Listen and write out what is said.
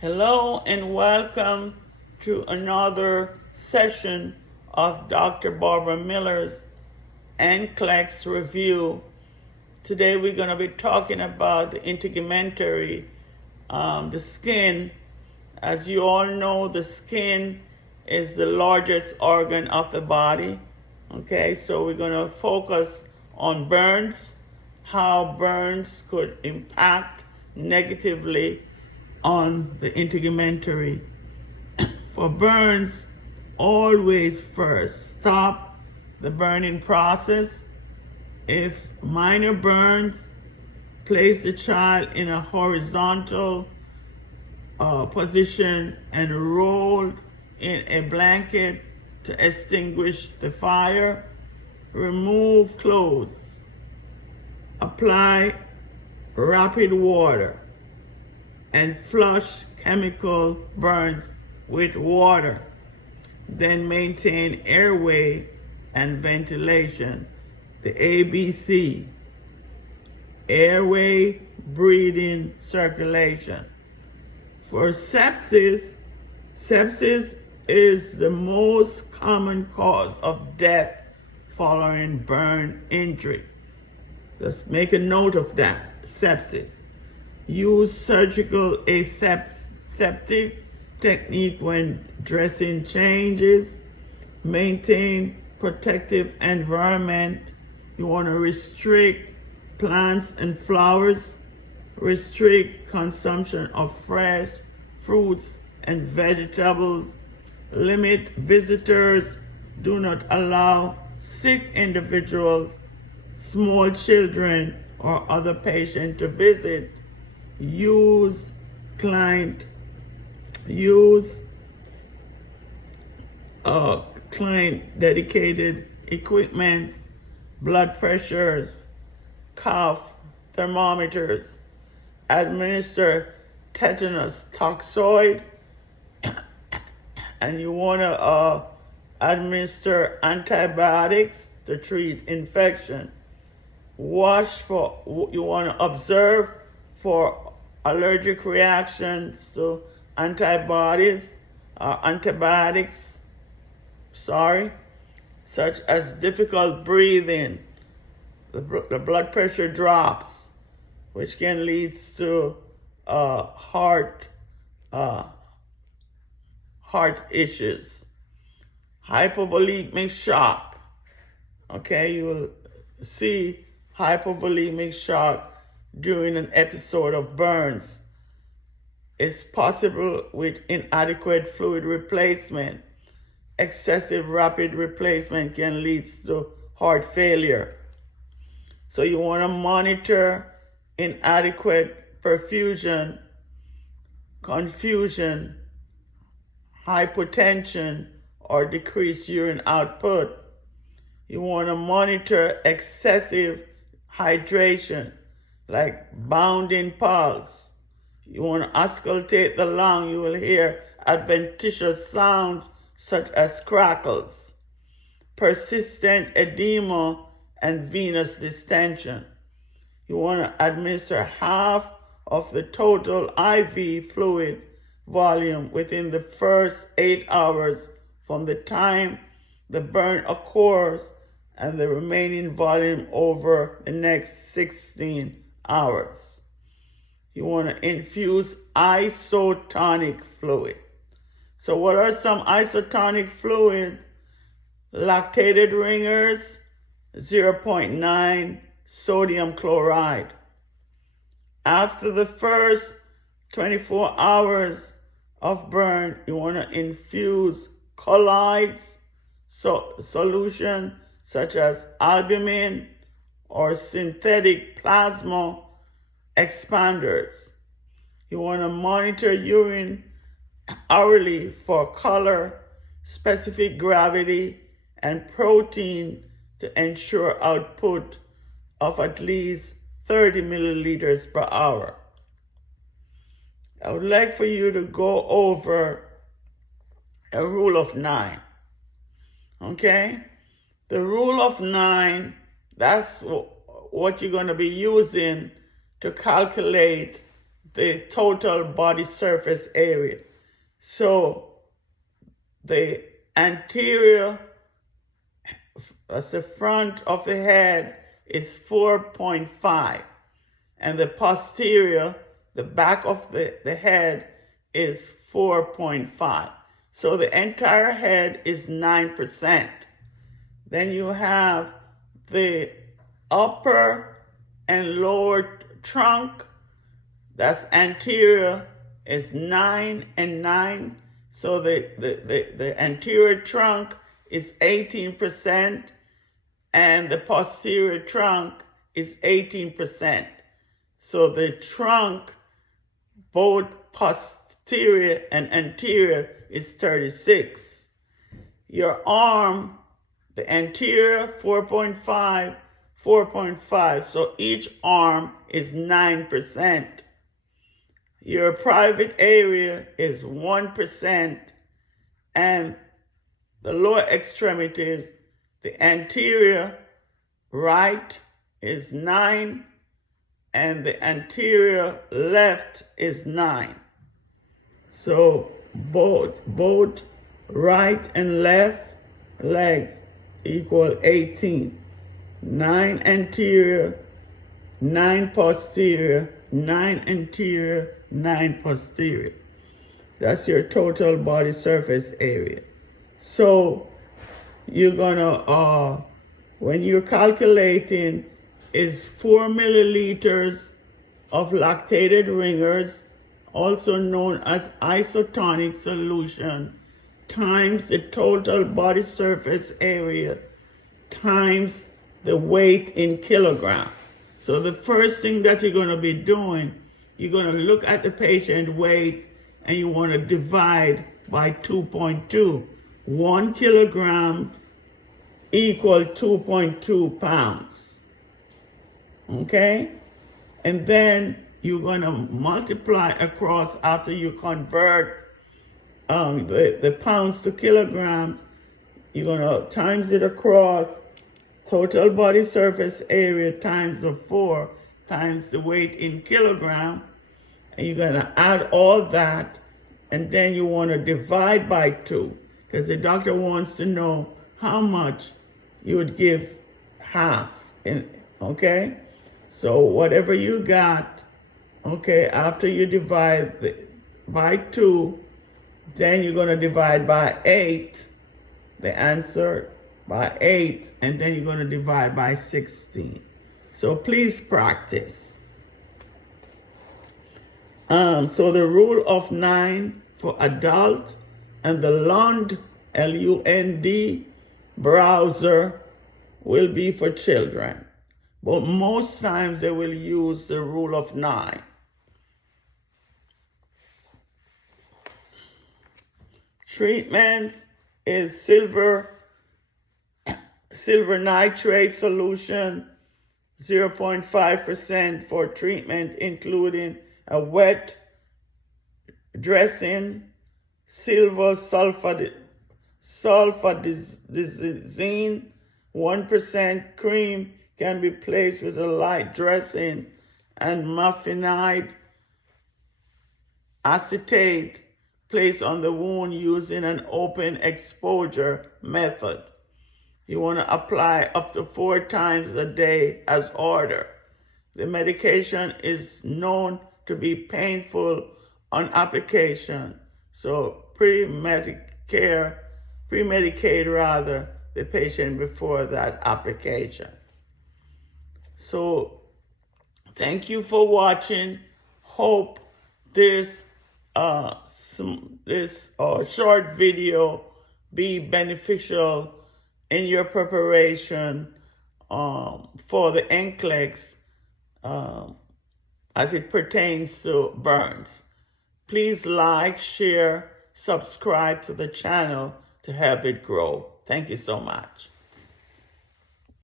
Hello and welcome to another session of Dr. Barbara Miller's NCLEX review. Today we're going to be talking about the integumentary, the skin. As you all know, the skin is the largest organ of the body. Okay, so we're going to focus on burns, how burns could impact negatively on the integumentary. For burns, always first stop the burning process. If minor burns, place the child in a horizontal position and roll in a blanket to extinguish the fire. Remove clothes. Apply rapid water and flush chemical burns with water. Then maintain airway and ventilation. The ABC: airway, breathing, circulation. For sepsis, sepsis is the most common cause of death following burn injury. Just make a note of that, sepsis. Use surgical aseptic technique when dressing changes. Maintain protective environment. You want to restrict plants and flowers. Restrict consumption of fresh fruits and vegetables. Limit visitors. Do not allow sick individuals, small children, or other patients to visit. Use client dedicated equipment, blood pressures, cough thermometers. Administer tetanus toxoid, and you want to administer antibiotics to treat infection. You want to observe for allergic reactions to antibiotics, such as difficult breathing, the blood pressure drops, which can lead to heart issues. Hypovolemic shock. Okay, you will see hypovolemic shock during an episode of burns. It's possible with inadequate fluid replacement. Excessive rapid replacement can lead to heart failure. So you want to monitor inadequate perfusion, confusion, hypotension, or decreased urine output. You want to monitor excessive hydration, like bounding pulse. You want to auscultate the lung. You will hear adventitious sounds such as crackles. Persistent edema and venous distension. You want to administer half of the total IV fluid volume within the first 8 hours from the time the burn occurs, and the remaining volume over the next 16 hours. You want to infuse isotonic fluid. So what are some isotonic fluids? Lactated ringers, 0.9 sodium chloride. After the first 24 hours of burn, you want to infuse colloids, solution such as albumin or synthetic plasma expanders. You want to monitor urine hourly for color, specific gravity, and protein to ensure output of at least 30 milliliters per hour. I would like for you to go over a rule of 9. Okay? The rule of 9, that's what you're going to be using to calculate the total body surface area. So the anterior, that's the front of the head, is 4.5. And the posterior, the back of the head, is 4.5. So the entire head is 9%. Then you have the upper and lower trunk. That's anterior is 9 and 9. So the anterior trunk is 18%, and the posterior trunk is 18%. So the trunk, both posterior and anterior, is 36. Your arm, the anterior 4.5, 4.5. So each arm is 9%. Your private area is 1%, and the lower extremities, the anterior right is 9, and the anterior left is 9. So both right and left legs equal 18. 9 anterior, 9 posterior, 9 anterior, 9 posterior. That's your total body surface area. So you're gonna, when you're calculating, is 4 milliliters of lactated ringers, also known as isotonic solution, times the total body surface area times the weight in kilogram. So the first thing that you're going to be doing, you're going to look at the patient weight and you want to divide by 2.2. 1 kilogram equal 2.2 pounds. Okay? And then you're going to multiply across after you convert the pounds to kilograms. You're going to times it across. Total body surface area times the 4 times the weight in kilogram. And you're going to add all that. And then you want to divide by 2. Because the doctor wants to know how much you would give half. Okay? So whatever you got, okay, after you divide by 2, then you're going to divide by 8, the answer by 8, and then you're going to divide by 16. So please practice. So the rule of 9 for adult and the Lund, L-U-N-D, browser will be for children. But most times they will use the rule of 9. Treatment is silver nitrate solution, 0.5% for treatment, including a wet dressing, silver sulfadizine, 1% cream can be placed with a light dressing, and muffinide acetate placed on the wound using an open exposure method. You want to apply up to 4 times a day as ordered. The medication is known to be painful on application, so pre-medicate the patient before that application. So thank you for watching. Hope this short video be beneficial in your preparation for the NCLEX as it pertains to burns. Please like, share, subscribe to the channel to help it grow. Thank you so much.